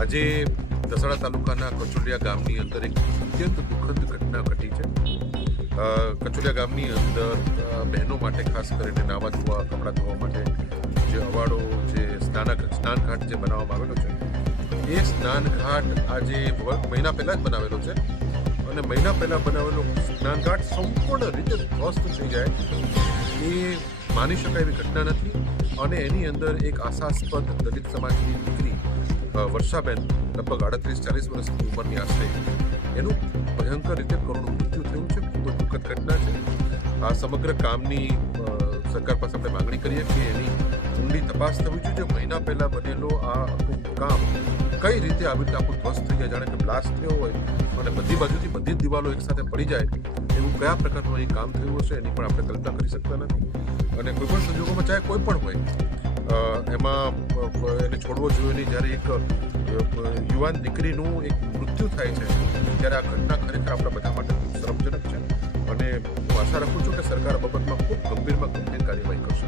આજે દસાડા તાલુકાના કચોલિયા ગામની અંદર એક અત્યંત દુઃખદ ઘટના ઘટી છે. કચોલિયા ગામની અંદર બહેનો માટે ખાસ કરીને નાવા ધોવા, કપડાં ધોવા માટે જે અવાડો, જે સ્નાનઘાટ જે બનાવવામાં આવેલો છે, એ સ્નાનઘાટ આજે મહિના પહેલાં જ બનાવેલો છે અને મહિના પહેલાં બનાવેલો સ્નાનઘાટ સંપૂર્ણ રીતે ધ્વસ્ત થઈ જાય એ માની શકાય એવી ઘટના નથી. અને એની અંદર એક આશાસ્પદ દલિત સમાજની દીકરી વર્ષાબેન, લગભગ 38-40 વર્ષની ઉંમરની આશરે, એનું ભયંકર રીતે કરુણ મૃત્યુ થયું છે. ખૂબ જ દુઃખદ ઘટના છે. આ સમગ્ર કામની સરકાર પાસે આપણે માગણી કરીએ કે એની ઊંડી તપાસ થવી જોઈએ. મહિના પહેલાં બનેલો આ આખું કામ કઈ રીતે આવી રીતે આખું ધ્વસ્ત થઈ જાય, જાણે કે બ્લાસ્ટ થયો હોય અને બધી બાજુથી બધી જ દિવાલો એકસાથે પડી જાય, એવું કયા પ્રકારનું અહીં કામ થયું હશે એની પણ આપણે કલ્પના કરી શકતા નથી. અને કોઈ પણ સંજોગોમાં ચાહે કોઈ પણ હોય, એમાં એને છોડવો જોઈએ નહીં. જ્યારે એક યુવાન દીકરીનું એક મૃત્યુ થાય છે ત્યારે આ ઘટના ખરેખર આપણા બધા માટે ખૂબ શરમજનક છે. અને હું આશા રાખું છું કે સરકાર આ બાબતમાં ખૂબ ગંભીર કાર્યવાહી કરશે.